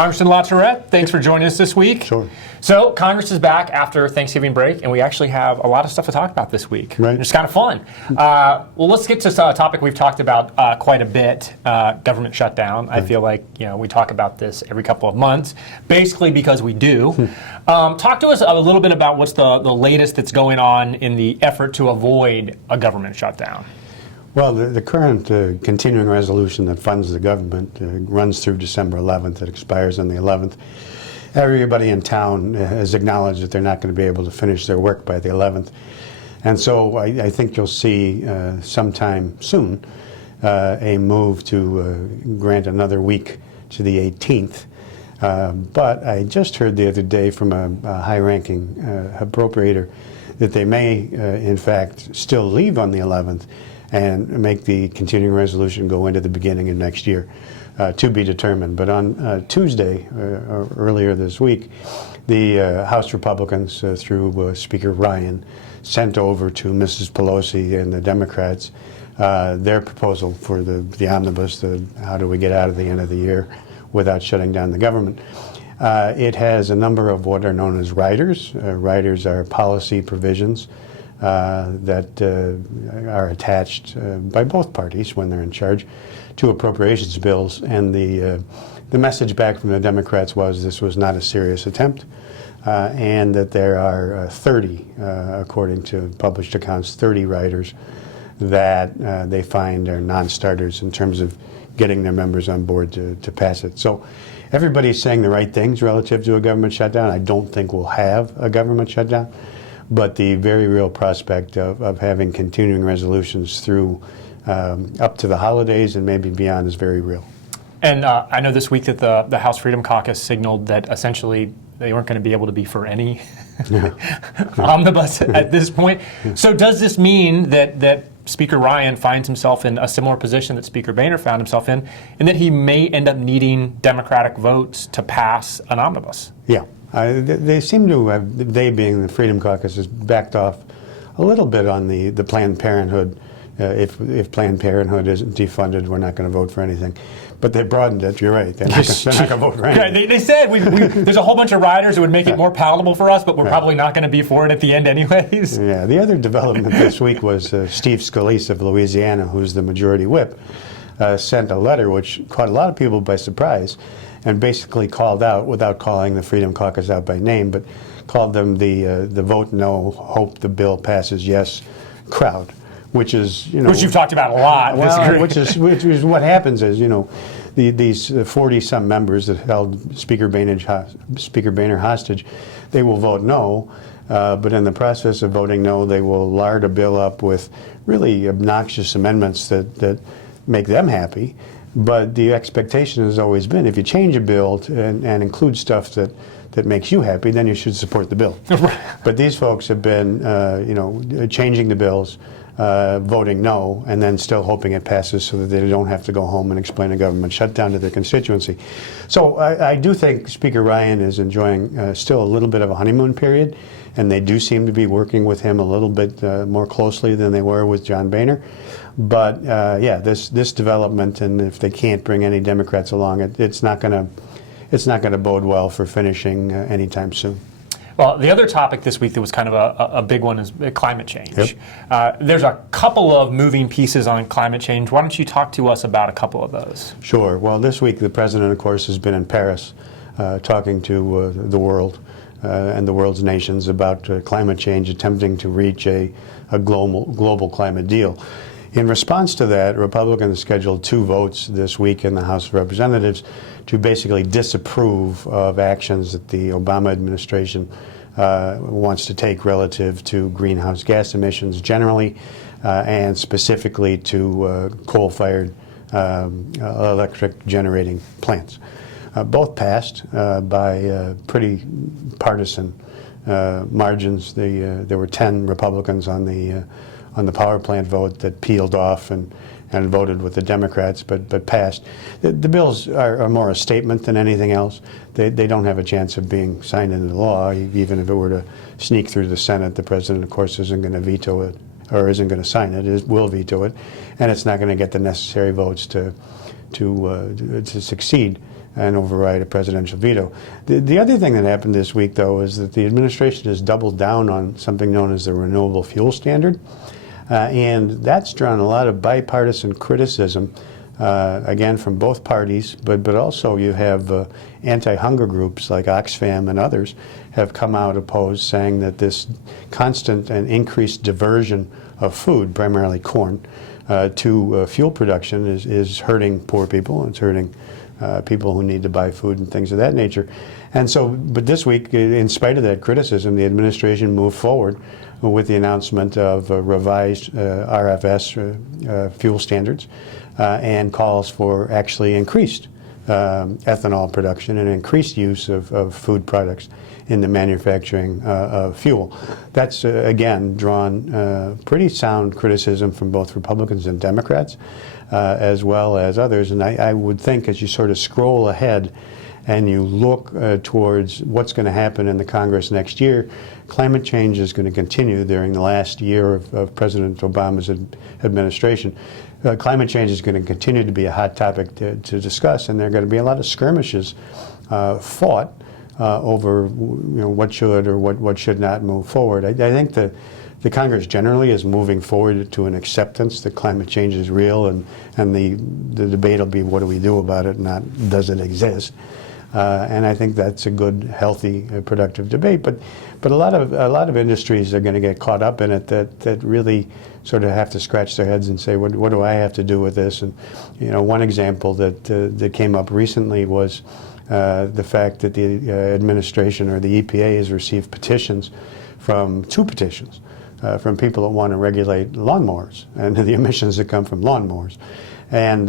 Congressman LaTourette, thanks for joining us this week. Sure. So Congress is back after Thanksgiving break, and we actually have a lot of stuff to talk about this week. Right. It's kind of fun. Well, let's get to a topic we've talked about quite a bit, government shutdown. I feel like we talk about this every couple of months, basically because we do. Talk to us a little bit about what's the latest that's going on in the effort to avoid a government shutdown. Well, the current continuing resolution that funds the government runs through December 11th. It expires on the 11th. Everybody in town has acknowledged that they're not going to be able to finish their work by the 11th. And so I think you'll see sometime soon a move to grant another week to the 18th. But I just heard the other day from a high-ranking appropriator that they may, in fact, still leave on the 11th and make the continuing resolution go into the beginning of next year, to be determined. But on Tuesday, earlier this week, the House Republicans, through Speaker Ryan, sent over to Mrs. Pelosi and the Democrats their proposal for the omnibus, how do we get out of the end of the year without shutting down the government. It has a number of what are known as riders. Riders are policy provisions that are attached by both parties when they're in charge to appropriations bills. And the message back from the Democrats was this was not a serious attempt, and that there are 30, according to published accounts, 30 riders that they find are non-starters in terms of getting their members on board to pass it. So everybody's saying the right things relative to a government shutdown. I don't think we'll have a government shutdown. But the very real prospect of having continuing resolutions through up to the holidays and maybe beyond is very real. And I know this week that the House Freedom Caucus signaled that essentially they weren't going to be able to be for any omnibus at this point. So does this mean that Speaker Ryan finds himself in a similar position that Speaker Boehner found himself in, and that he may end up needing Democratic votes to pass an omnibus? Yeah. They seem to have, they being the Freedom Caucus, has backed off a little bit on the Planned Parenthood. If Planned Parenthood isn't defunded, we're not going to vote for anything. But they broadened it. You're right. They're not going to vote for anything. They said there's a whole bunch of riders that would make it more palatable for us, but we're probably not going to be for it at the end anyways. Yeah. The other development this week was Steve Scalise of Louisiana, who's the majority whip, sent a letter which caught a lot of people by surprise, and basically called out, without calling the Freedom Caucus out by name, but called them the vote no, hope the bill passes yes crowd, which is, which you've talked about a lot. Well, which is what happens is, these 40-some members that held Speaker Boehner hostage, they will vote no, but in the process of voting no, they will lard a bill up with really obnoxious amendments that make them happy. But the expectation has always been, if you change a bill and include stuff that makes you happy, then you should support the bill. But these folks have been, changing the bills, voting no, and then still hoping it passes so that they don't have to go home and explain a government shutdown to their constituency. So I do think Speaker Ryan is enjoying still a little bit of a honeymoon period, and they do seem to be working with him a little bit more closely than they were with John Boehner. But this development, and if they can't bring any Democrats along, it's not going to bode well for finishing anytime soon. Well, the other topic this week that was kind of a big one is climate change. Yep. There's a couple of moving pieces on climate change. Why don't you talk to us about a couple of those? Sure. Well, this week the president, of course, has been in Paris talking to the world and the world's nations about climate change, attempting to reach a global climate deal. In response to that, Republicans scheduled 2 votes this week in the House of Representatives to basically disapprove of actions that the Obama administration wants to take relative to greenhouse gas emissions generally, and specifically to coal-fired electric generating plants. Both passed by pretty partisan margins. There were 10 Republicans on the power plant vote that peeled off and voted with the Democrats, but passed. The bills are more a statement than anything else. They don't have a chance of being signed into law. Even if it were to sneak through the Senate, the president, of course, isn't going to veto it, or isn't going to sign it, will veto it, and it's not going to get the necessary votes to succeed and override a presidential veto. The other thing that happened this week, though, is that the administration has doubled down on something known as the Renewable Fuel Standard. And that's drawn a lot of bipartisan criticism, again, from both parties, but also you have anti-hunger groups like Oxfam and others have come out opposed, saying that this constant and increased diversion of food, primarily corn, to fuel production is hurting poor people. It's hurting people who need to buy food and things of that nature. And so, but this week, in spite of that criticism, the administration moved forward with the announcement of revised RFS fuel standards and calls for actually increased ethanol production and increased use of food products in the manufacturing of fuel. That's, again, drawn pretty sound criticism from both Republicans and Democrats, as well as others. And I would think as you sort of scroll ahead and you look towards what's going to happen in the Congress next year, climate change is going to continue during the last year of President Obama's administration. Climate change is going to continue to be a hot topic to discuss, and there are going to be a lot of skirmishes fought over what should or what should not move forward. I think the Congress generally is moving forward to an acceptance that climate change is real, and the debate will be what do we do about it, not does it exist. And I think that's a good, healthy, productive debate. But a lot of industries are going to get caught up in it that really sort of have to scratch their heads and say, what do I have to do with this? And one example that came up recently was the fact that the administration or the EPA has received petitions from two petitions from people that want to regulate lawnmowers and the emissions that come from lawnmowers. And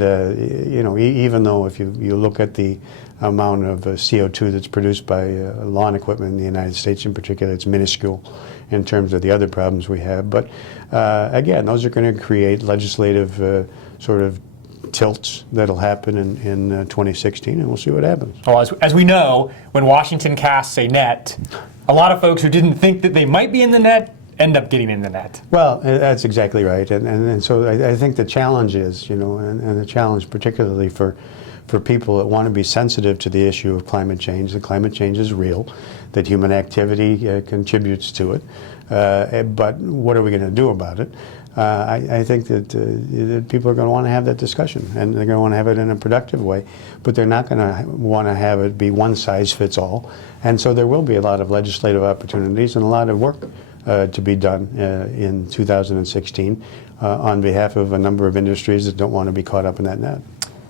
even though if you look at the amount of CO2 that's produced by lawn equipment in the United States in particular, it's minuscule in terms of the other problems we have. But again, those are going to create legislative sort of tilts that'll happen in 2016, and we'll see what happens. Well, as we know, when Washington casts a net, a lot of folks who didn't think that they might be in the net end up getting in the net. Well, that's exactly right, and so I think the challenge is, and the challenge particularly for people that want to be sensitive to the issue of climate change. That climate change is real, that human activity contributes to it, but what are we going to do about it? I think that people are going to want to have that discussion, and they're going to want to have it in a productive way, but they're not going to want to have it be one size fits all. And so there will be a lot of legislative opportunities and a lot of work to be done in 2016 on behalf of a number of industries that don't want to be caught up in that net.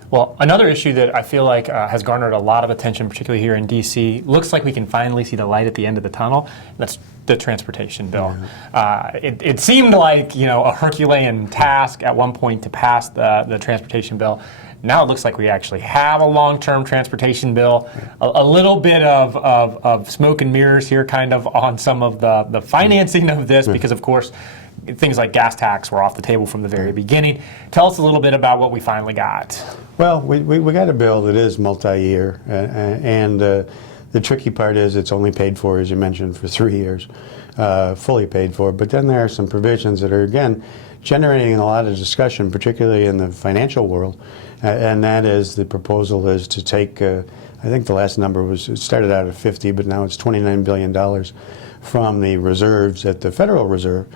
Well, another issue that I feel like has garnered a lot of attention, particularly here in D.C., looks like we can finally see the light at the end of the tunnel. That's the transportation bill. Yeah. It seemed like a Herculean task at one point to pass the transportation bill. Now it looks like we actually have a long-term transportation bill. A little bit of smoke and mirrors here kind of on some of the financing of this because, of course, things like gas tax were off the table from the very beginning. Tell us a little bit about what we finally got. Well, we got a bill that is multi-year, and the tricky part is it's only paid for, as you mentioned, for 3 years, fully paid for. But then there are some provisions that are, again, generating a lot of discussion, particularly in the financial world, and that is the proposal is to take, I think the last number was, it started out at 50, but now it's $29 billion from the reserves at the Federal Reserve,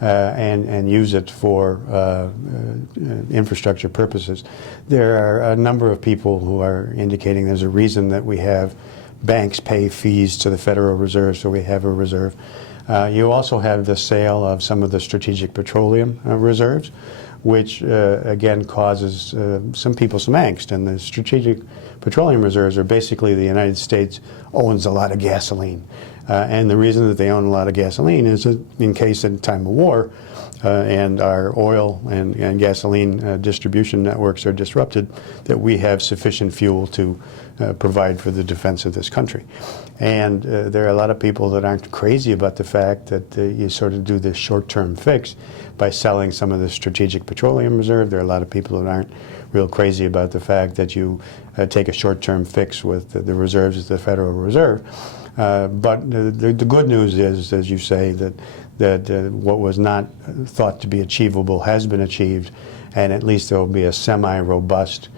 and use it for infrastructure purposes. There are a number of people who are indicating there's a reason that we have banks pay fees to the Federal Reserve, so we have a reserve. You also have the sale of some of the strategic petroleum reserves, which again causes some people some angst. And the strategic petroleum reserves are basically the United States owns a lot of gasoline. And the reason that they own a lot of gasoline is that in case in time of war and our oil and gasoline distribution networks are disrupted, that we have sufficient fuel to provide for the defense of this country. And there are a lot of people that aren't crazy about the fact that you sort of do this short-term fix by selling some of the strategic petroleum reserve. There are a lot of people that aren't real crazy about the fact that you take a short-term fix with the reserves at the Federal Reserve. But the good news is, as you say, that what was not thought to be achievable has been achieved, and at least there will be a semi-robust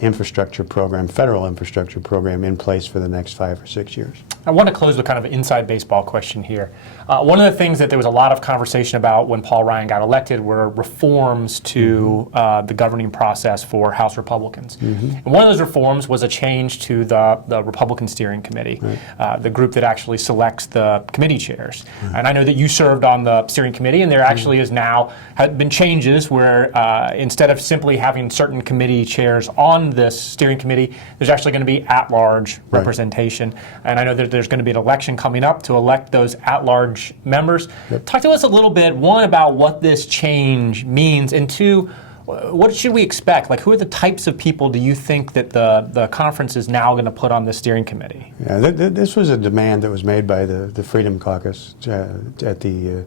infrastructure program, federal infrastructure program in place for the next 5 or 6 years. I want to close with kind of an inside baseball question here. One of the things that there was a lot of conversation about when Paul Ryan got elected were reforms to the governing process for House Republicans. And one of those reforms was a change to the Republican Steering Committee, the group that actually selects the committee chairs. And I know that you served on the steering committee, and there actually is now have been changes where instead of simply having certain committee chairs on this steering committee, there's actually going to be at-large representation. And I know that there's going to be an election coming up to elect those at-large members. Talk to us a little bit, one, about what this change means, and two, what should we expect? Like, who are the types of people do you think that the conference is now going to put on the steering committee? Yeah, this was a demand that was made by the Freedom Caucus at the,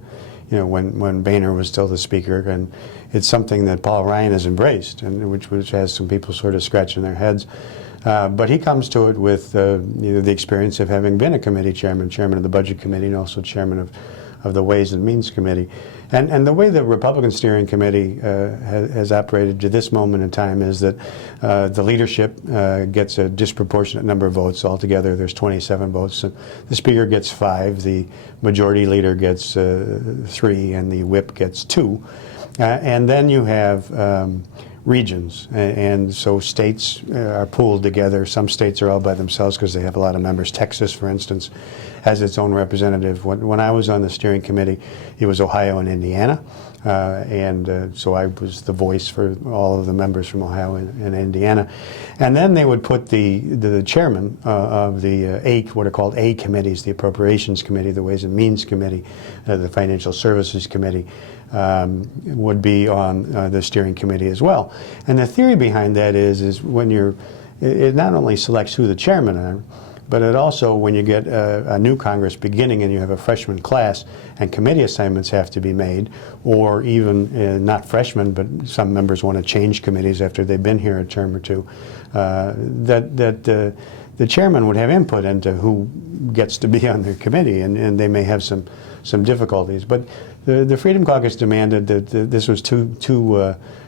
when Boehner was still the speaker, and it's something that Paul Ryan has embraced, and which has some people sort of scratching their heads. But he comes to it with the experience of having been a committee chairman of the Budget Committee, and also chairman of the Ways and Means Committee. And the way the Republican Steering Committee has operated to this moment in time is that the leadership gets a disproportionate number of votes. Altogether, there's 27 votes. And the Speaker gets 5, the Majority Leader gets 3, and the Whip gets 2. And then you have regions, and so states are pooled together. Some states are all by themselves because they have a lot of members. Texas, for instance, has its own representative. When I was on the steering committee, it was Ohio and Indiana, so I was the voice for all of the members from Ohio and Indiana. And then they would put the chairman of the what are called A committees, the Appropriations Committee, the Ways and Means Committee, the Financial Services Committee, would be on the steering committee as well. And the theory behind that is when it not only selects who the chairmen are, but it also, when you get a new Congress beginning and you have a freshman class and committee assignments have to be made, or even not freshmen, but some members want to change committees after they've been here a term or two, the chairman would have input into who gets to be on their committee, and they may have some difficulties. But the Freedom Caucus demanded that this was too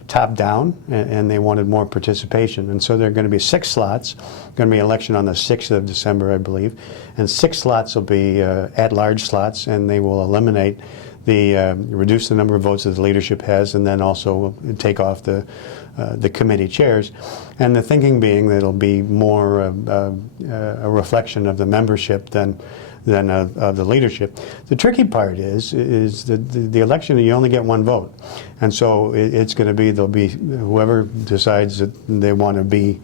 top-down, and they wanted more participation. And so there are going to be 6 slots. Going to be an election on the 6th of December, I believe. And 6 slots will be at-large slots, and they will eliminate reduce the number of votes that the leadership has, and then also take off the committee chairs. And the thinking being that it'll be more a reflection of the membership than of the leadership. The tricky part is that the election, you only get 1 vote. And so it's going to be, there'll be whoever decides that they want to be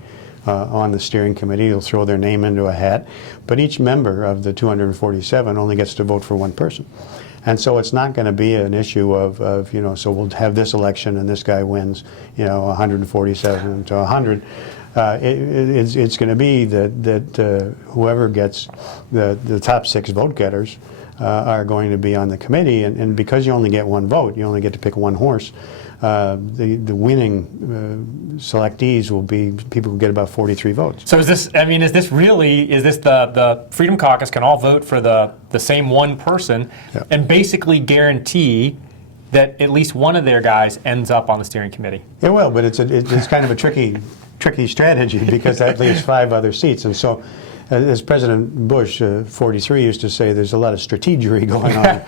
on the steering committee, they'll throw their name into a hat. But each member of the 247 only gets to vote for 1 person. And so it's not going to be an issue of so we'll have this election and this guy wins, 147 to 100. It's going to be that whoever gets the top 6 vote getters are going to be on the committee, and because you only get 1 vote, you only get to pick 1 horse. The winning selectees will be people who get about 43 votes. So is this the Freedom Caucus can all vote for the same 1 person, and basically guarantee that at least one of their guys ends up on the steering committee? It will, but it's kind of a tricky strategy because that leaves 5 other seats. And so, as President Bush, 43, used to say, there's a lot of strategery going on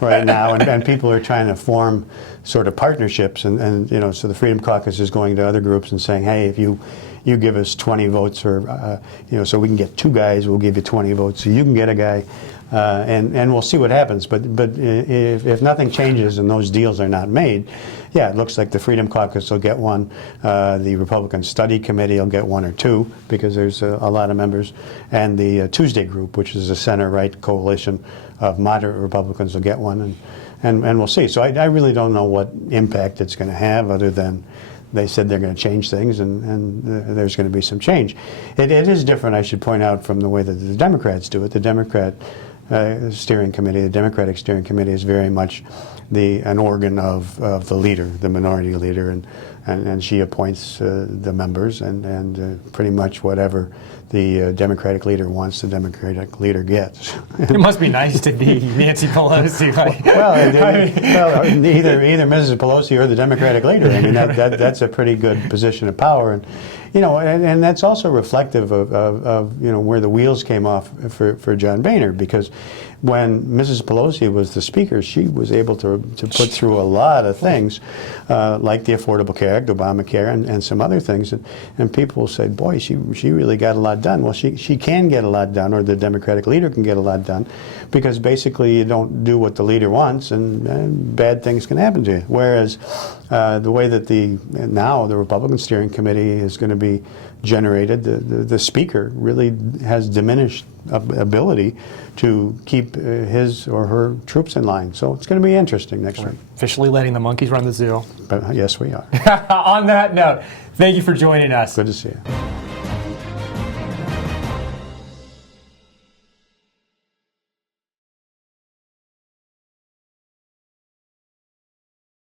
right now, and people are trying to form sort of partnerships, and so the Freedom Caucus is going to other groups and saying, hey, if you give us 20 votes, or so we can get 2 guys, we'll give you 20 votes, so you can get a guy, and we'll see what happens. But if nothing changes and those deals are not made, yeah, it looks like the Freedom Caucus will get 1. The Republican Study Committee will get 1 or 2 because there's a lot of members. And the Tuesday Group, which is a center-right coalition of moderate Republicans, will get 1. And we'll see. So I really don't know what impact it's going to have, other than they said they're going to change things, and there's going to be some change. It is different, I should point out, from the way that the Democrats do it. The Democrat steering committee, the Democratic steering committee, is very much an organ of the leader, the minority leader, and she appoints the members, and pretty much whatever the Democratic leader wants, the Democratic leader gets. It must be nice to be Nancy Pelosi. Either Mrs. Pelosi or the Democratic leader. I mean, that's a pretty good position of power. And you know, and that's also reflective of you know, where the wheels came off for John Boehner, because when Mrs. Pelosi was the Speaker, she was able to put through a lot of things, like the Affordable Care Act, Obamacare, and some other things. And people will say, boy, she really got a lot done. Well, she can get a lot done, or the Democratic leader can get a lot done, because basically you don't do what the leader wants, and bad things can happen to you. Whereas the way that now the Republican Steering Committee is going to be generated, the Speaker really has diminished ability to keep his or her troops in line. So it's going to be interesting next week. Officially letting the monkeys run the zoo. But yes, we are. On that note, thank you for joining us. Good to see you.